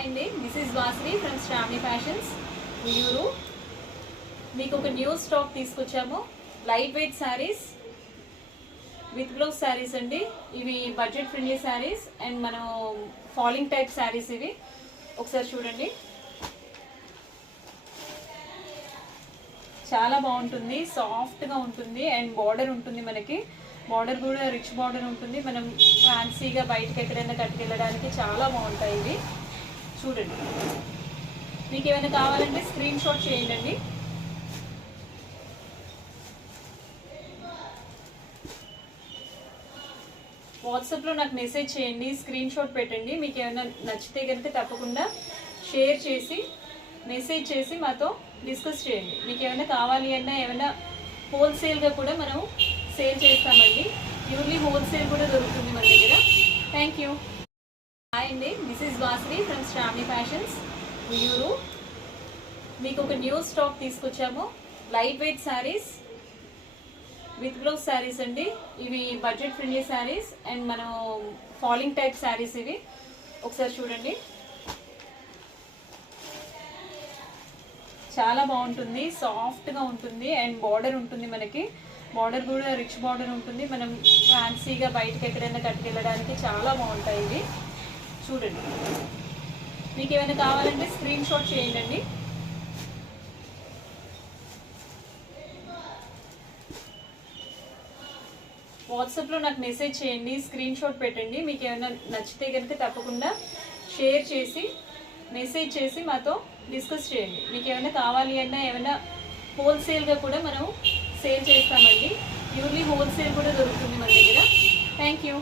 Hi అండి, this is Vasini from Shravani fashions Uyyuru. మీకు ఒక న్యూ స్టాక్ తీసుకొచ్చాము. Light weight sarees with blouse sarees అండి. ఇవి బడ్జెట్ ఫ్రెండ్లీ శారీస్ అండ్ మనం ఫాలింగ్ టైప్ శారీస్ ఇవి. ఒకసారి చూడండి, చాలా బాగుంటుంది, సాఫ్ట్గా ఉంటుంది అండ్ బార్డర్ ఉంటుంది. మనకి బార్డర్ కూడా రిచ్ బార్డర్ ఉంటుంది. మనం ఫ్యాన్సీగా బయటకు ఎక్కడైనా కట్టుకెళ్ళడానికి చాలా బాగుంటాయి ఇవి. చూడండి, మీకు ఏమైనా కావాలంటే స్క్రీన్ షాట్ చేయండి. వాట్సాప్లో నాకు మెసేజ్ చేయండి, స్క్రీన్ షాట్ పెట్టండి. మీకు ఏమైనా నచ్చితే కనుక తప్పకుండా షేర్ చేసి మెసేజ్ చేసి మాతో డిస్కస్ చేయండి. మీకు ఏమైనా కావాలి అన్నా ఏమైనా హోల్సేల్గా కూడా మనం సేల్ చేస్తామండి. ప్యూర్లీ హోల్సేల్ కూడా దొరుకుతుంది మన దగ్గర. Thank you. హాయ్ అండి, this is Vasini from Shravani fashions Uyyuru. మీకు ఒక న్యూ స్టాక్ తీసుకొచ్చాము. Light weight sarees with blouse sarees అండి. ఇవి బడ్జెట్ ఫ్రెండ్లీ శారీస్ అండ్ మనం ఫాలింగ్ టైప్ శారీస్ ఇవి. ఒకసారి చూడండి, చాలా బాగుంటుంది, సాఫ్ట్గా ఉంటుంది అండ్ బార్డర్ ఉంటుంది. మనకి బార్డర్ కూడా రిచ్ బార్డర్ ఉంటుంది. మనం ఫ్యాన్సీగా బయటకు ఎక్కడైనా కట్టుకెళ్ళడానికి చాలా బాగుంటాయి ఇవి. చూడండి, మీకు ఏమైనా కావాలంటే స్క్రీన్ షాట్ చేయండి. వాట్సాప్లో నాకు మెసేజ్ చేయండి, స్క్రీన్ షాట్ పెట్టండి. మీకు ఏమైనా నచ్చితే కనుక తప్పకుండా షేర్ చేసి మెసేజ్ చేసి మాతో డిస్కస్ చేయండి. మీకు ఏమైనా కావాలి అన్నా ఏమైనా హోల్సేల్గా కూడా మనం సేల్ చేస్తామండి. ప్యూర్లీ హోల్సేల్ కూడా దొరుకుతుంది మన దగ్గర. Thank you.